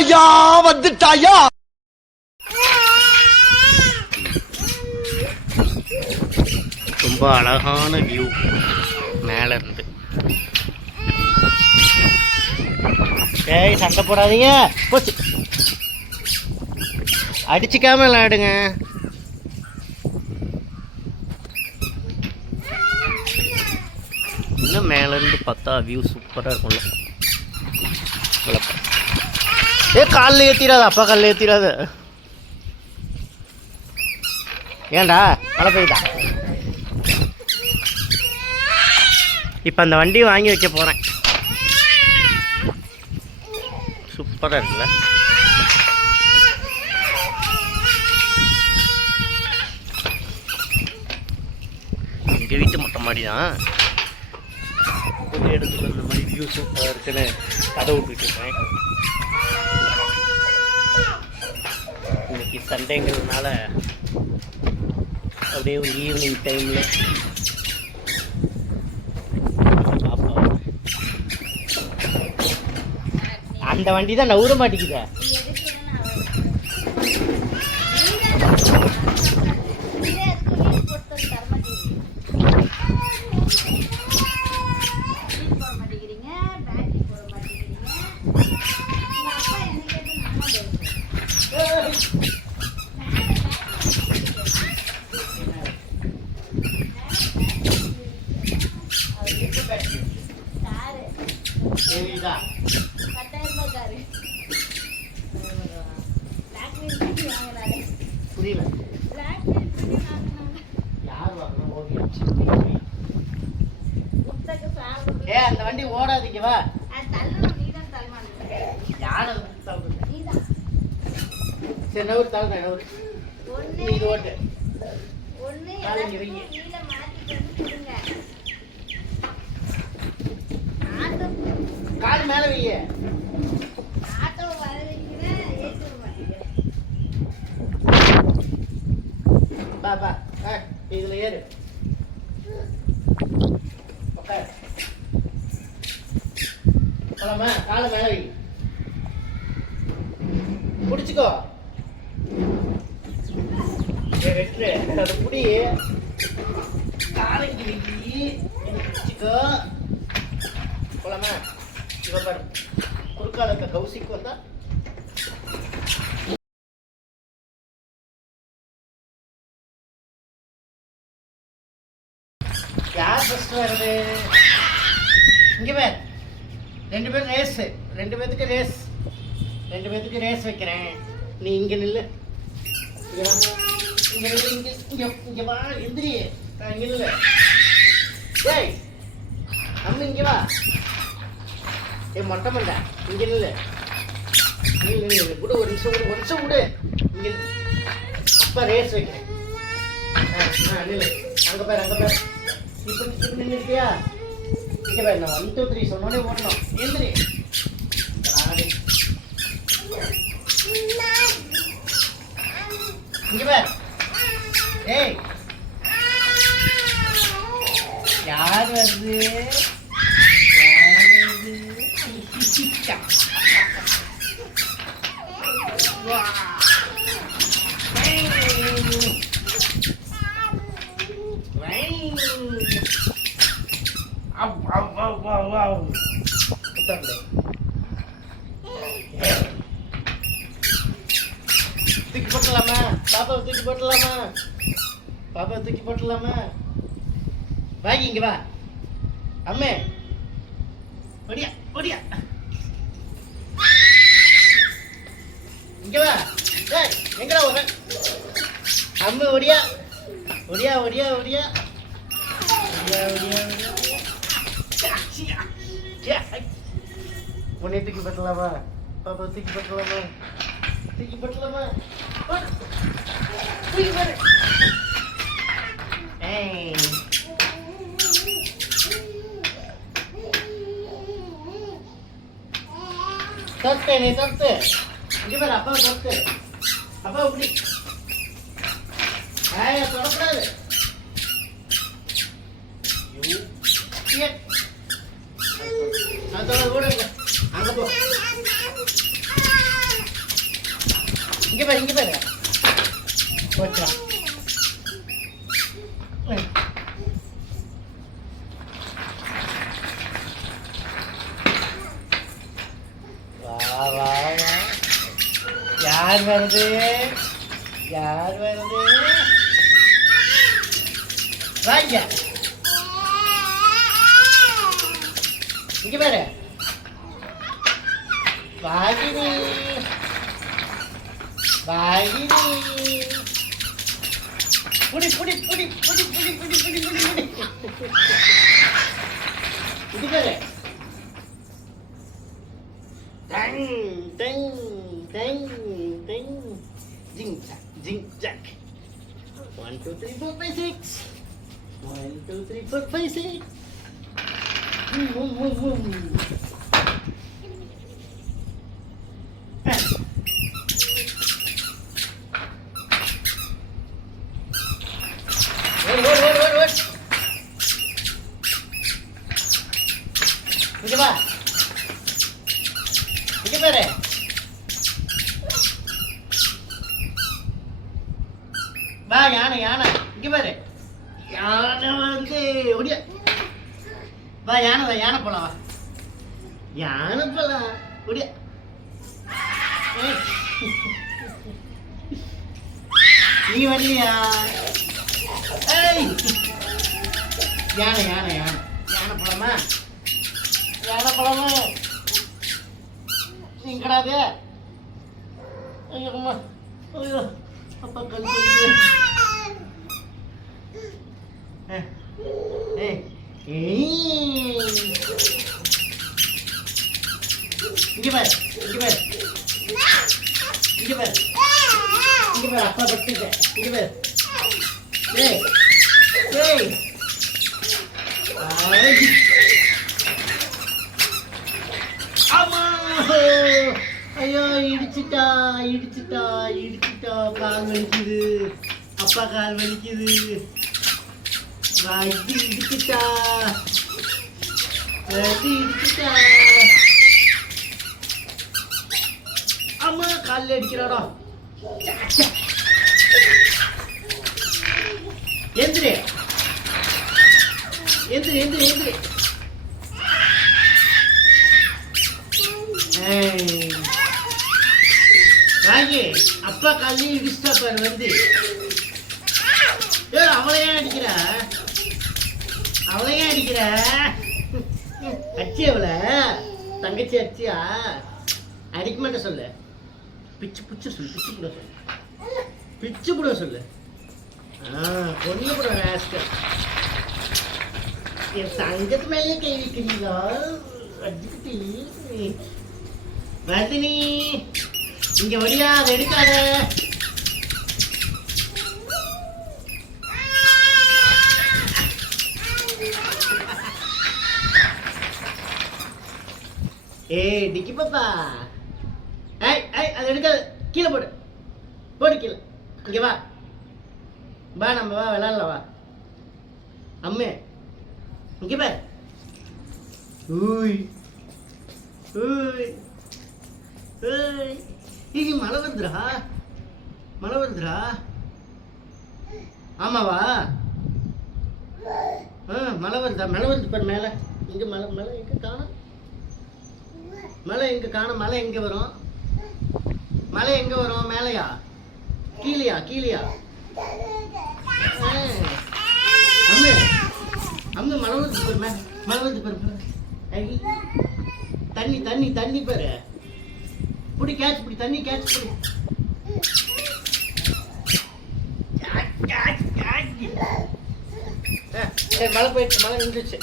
வந்துட்டாயா வந்துட்டாயா. ரொம்ப அழகான வியூ மேல இருந்து. ஏய் சண்டை போடாதீங்க, போச்சு. அடிச்சுக்காம விளையாடுங்க. இன்னும் மேல இருந்து பார்த்தா வியூ சூப்பரா இருக்கும்ல. ஏ காலில் ஏற்றிடாத, அப்பா காலில் ஏற்றிடாத. ஏண்டா மழை பெய்யுதா? இப்போ அந்த வண்டி வாங்கி வைக்க போகிறேன். சூப்பராக இருக்குல்ல. எங்கள் வீட்டு மொட்டை மாடி தான். புது இடத்துல இந்த மாதிரி வியூ சூப்பராக இருக்குன்னு கதை விட்டுட்டு இருக்கேன். இன்னைக்கு சண்டேங்கிறதுனால அப்படியே ஒரு ஈவினிங் டைமில் அந்த வண்டி தான் நவுற மாட்டேங்குதா? புரியல. ஏ அந்த வண்டி ஓடாதீங்க வா. சரி நவுறு தகுந்த நவுறு. இது ஓட்டு கால் மேல வைய. பாப்பா இதுல ஏறு. போலாமா? காலை மேல வை, பிடிச்சிக்கோ. வெட்டு அது புடி. காலைக்கு வை, பிடிச்சிக்கோ. போலாமா? இப்ப பாரு, குறுக்கால இருக்க கௌசிக்கு வந்தா யார் ஃபர்ஸ்ட் வருது? இங்கே பேர் ரெண்டு பேரும் ரேஸ், ரெண்டு பேத்துக்கு ரேஸ், ரெண்டு பேத்துக்கு ரேஸ் வைக்கிறேன். நீ இங்கே நில்லு, இங்கே வா, இங்கே நில்லு, இங்கே இங்கே இங்கே வா, எந்திரி, இங்கே நில்லு. ஏய் அம்மு இங்கே வா. ஏ மொட்டை மண்டை இங்கே நில்லு, நில்லு நில்லு. விடு, ஒரு நிமிஷம் விடு, ஒரு நிமிஷம் விடு. இங்கே அப்பா ரேஸ் வைக்கிறேன். நில்லு, அங்கே பேர், அங்கே பேர். இப்போ நின்றுட்டியா? இங்கே பேர் நான் 1 2 3 சொன்னோடனே ஓட்டணும். எந்திரி. இங்கே பேர். ஏய் யார் வருது? தூக்கி போட்டலாமா? பாப்பா தூக்கி போட்டலாமா? பாப்பா தூக்கி போட்டலாமா? வாங்கி இங்க வா அம்மே. ஒடியா ஒடியா, இங்க வா. ஏய் எங்கடா வர? அம்மே ஒடியா ஒடியா ஒடியா ஒடியா ஒடியா ஒடியா ஒடியா. உன்னை தூக்கி போட்டலாமா? பாப்பா தூக்கி போட்டலாமா? தூக்கி போட்டலாமா? தூக்கி போடு. தொட்டு நீ தொட்டு. இங்க பாரு அப்பா தொட்டு. அப்பா இப்படி தொடக்கூடாது. அங்க போ. இங்கே பாரு போச்சா. வா வா வா. யார் வருது? வாங்க இங்க பாரு. வாகினி புடி புடி புடி புடி புடி புடி புடி புடி புடி. இது பாரு. டங் டங் டங் டங். ஜிங் ஜாக் ஜிங் ஜாக். 1 2 3 4 5 6. 1 2 3 4 5 6. What? இங்க வா. இங்க பாரு. வா யானை. இங்க பாரு. யானை வந்து ஓடியா. வா யானை போலாம் வா. யானை போலாம் ஓடியா. நீ வரலையா? ஏய் யானை போலாமா? நீங்கடாது. ஐயோ அம்மா, ஐயோ அப்பா கண் இங்க பாரு அப்பா பட்டுக்க. இங்க பாரு. ஆமா. ஐயோ இடிச்சிட்டா. கால் வலிக்குது. அப்பா கால் வலிக்குது. இடிச்சிட்டா. அம்மா காலில் அடிக்கிறாடா. எந்திரி. ராகி அப்பா காலையும் இடிச்சிட்டா பாரு வந்து. அவளையே அடிக்கிற அச்சி. அவளை தங்கச்சி அச்சியா? அடிக்க மாட்டேன் சொல்லு. பிச்சு புட சொல்லு. பொண்ணு கூட ராஸ்கல். என் தங்கத்து மேலேயே கை வைக்கிறீங்களா? அடிக்கிட்டி வர்தினி இங்க வழியா அதை எடுக்காத. டிக்கி பாப்பா. அதை எடுக்காத. கீழே போடு கீழே. இங்க வா நம்ம வா விளாட்லாம் வா. அம்மே இங்க பாரு. இது மழை வருதுடா. ஆமாவா? மழை வருது பாரு மேல. இங்க மழை எங்க காணும்? மழை எங்க வரும்? மழை எங்க வரும்? மேலையா கீழியா? அம்மே மழை வருது பாரு. தண்ணி பாரு. புடி கேட்ச் புடி. தண்ணி கேட்ச் புடி. மழை போயிடுச்சு. மழை நின்றுச்சு.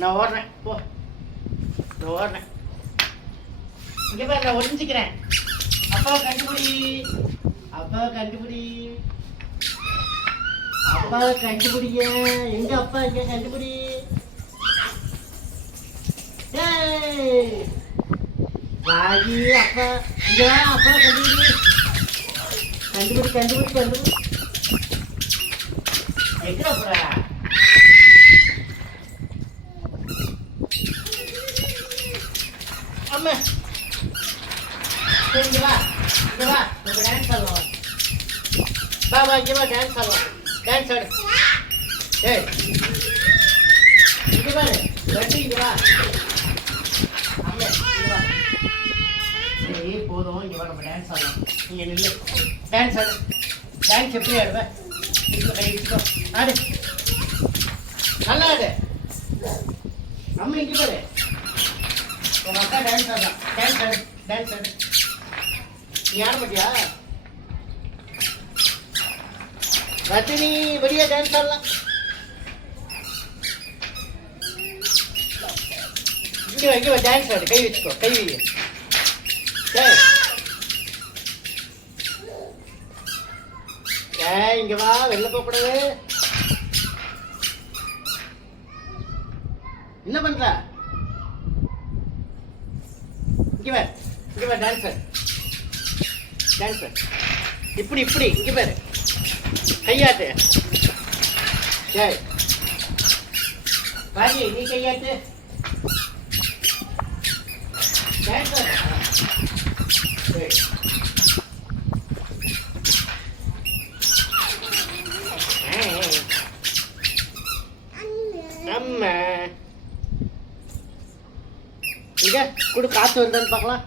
நான் ஓடுறேன் போ. இங்க பாரு நான் ஒளிஞ்சிக்கிறேன். அப்பாவை கண்டுபிடி. எங்க அப்பா இங்க கண்டுபிடி. ராகி அப்பா இங்கே வா அப்பா கண்டுபிடி எங்கே போற அம்மா இங்கே வா நம்ம டான்ஸ் ஆடலாம் வா இங்கே வா டான்ஸ் ஆடலாம் டான்ஸ் ஆடு ஏய் இங்கே பாரு வெட்டி இங்கே வா அம்மா இங்கே வா சரி போதும் இங்கே வா நம்ம டான்ஸ் ஆடலாம் இங்கே நில்லு டான்ஸ் ஆடு டான்ஸ் எப்படி ஆடுவேன் இதில் கை வச்சுக்கோ ஆடு நல்லா ஆடு அம்மா இங்கே பாரு உங்கள் அக்கா டான்ஸ் ஆடலாம் டான்ஸ் ஆடு நீ ஆட மாட்டியா ரஜினி बढ़िया டான்ஸ் ஆடலாம் இங்கே வா டான்ஸ் ஆடு கை வச்சுக்கோ கை வை இங்கே வா வெளில போகக்கூடாது என்ன பண்ற இங்கே வா டான்ஸ் இப்படி இங்கே பாரு கையாட்டு சரி பாஜி நீ கையாட்டு டான்ஸ் சரி அம்மா இங்க குடு காசு வருதான்னு பார்க்கலாம்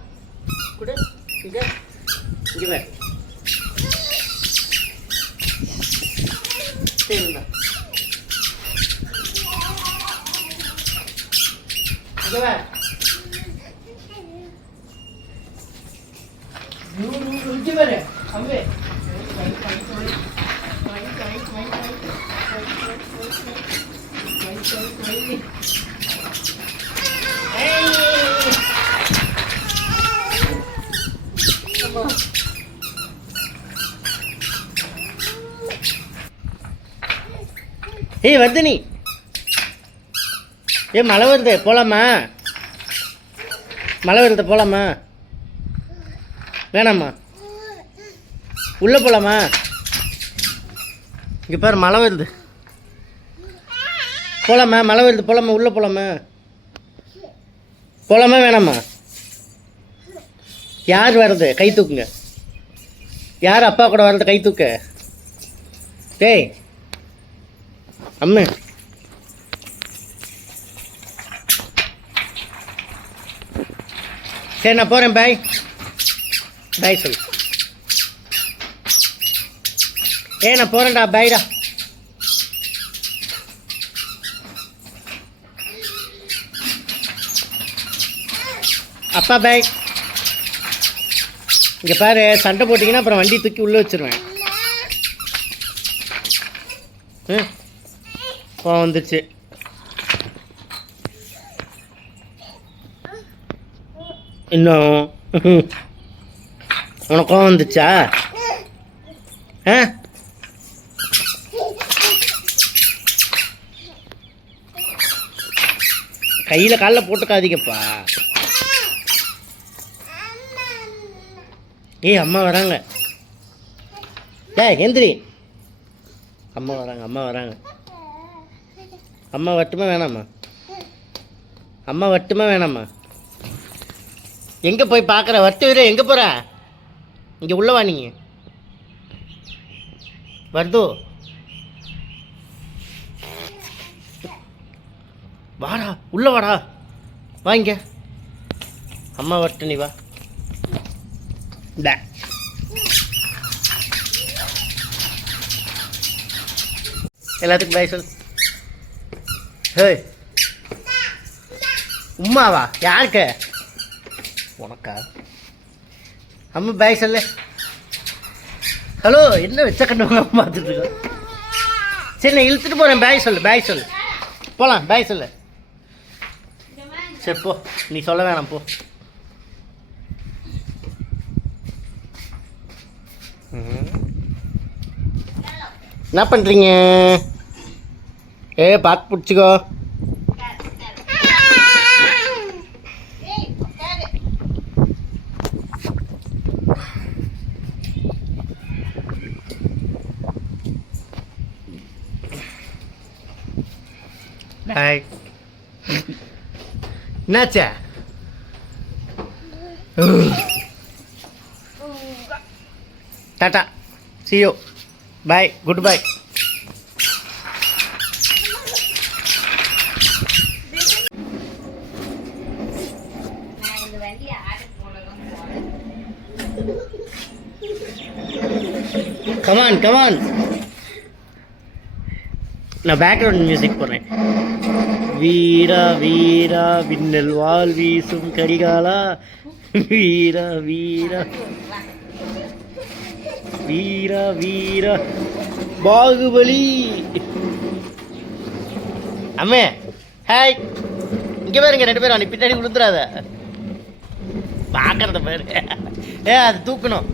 குடு இங்க பாரு சரிண்ணா இங்க பாரு இங்க பாரு அம்மே ஏய் வர்தினி மழை வருது போகலாமா வேணாம்மா உள்ளே போகலாமா இங்கே பாரு மழை வருது போகலாமா உள்ளே போகலாமா வேணாம்மா யார் வர்றது கை தூக்குங்க யார் அப்பா கூட வர்றது கை தூக்க டேய் அம்மா சரி நான் போகிறேன் பாய் சொல்லு நான் போகிறேன்டா பாய்டா அப்பா பாய் இங்கே பாரு சண்டை போட்டிங்கன்னா அப்புறம் வண்டி தூக்கி உள்ளே வச்சுருவேன் வந்துச்சு இன்னும் உனக்கும் வந்துச்சா கையில் காலில் போட்டுக்காதீங்கப்பா அம்மா வராங்க எந்திரி அம்மா வராங்க அம்மா வட்டுமா வேணாமா எங்கே போய் பார்க்குற வட்டு எங்கே போகிற இங்கே உள்ளவா நீங்கள் வருதோ வாடா உள்ள வாடா வாங்க அம்மா வட்டு நீ வா எல்லாத்துக்கும் பாய் சொல் ஹேய் உம்மாவா யாருக்கு உனக்கா அம்மா பாய் சொல்லு ஹலோ என்ன வச்ச கண்டவங்க பார்த்துட்டு இருக்கோம் சரி நான் இழுத்துட்டு போகிறேன் பாய் சொல்லு போகலாம் பாய் சொல்லு சரி போ நீ சொல்ல வேணாம் போ என்ன பண்ணுறீங்க பார்த்து பிடிச்சிக்கோ என்னாச்சா? டாட்டா, see you, bye, goodbye. Come on, come on. நான் பேக்ரவுண்ட் மியூசிக் போடுறேன். வீரா வீரா விண்ணல் வால் வீசும் கரிகாலா, வீரா வீரா வீரா வீரா பாகுபலி. அம்மே ஹாய், இங்கே பாருங்க, 2 பேரும் நீ பின்னாடி விழுந்துடாத. பார்க்கறத பாரு. அது தூக்கணும்.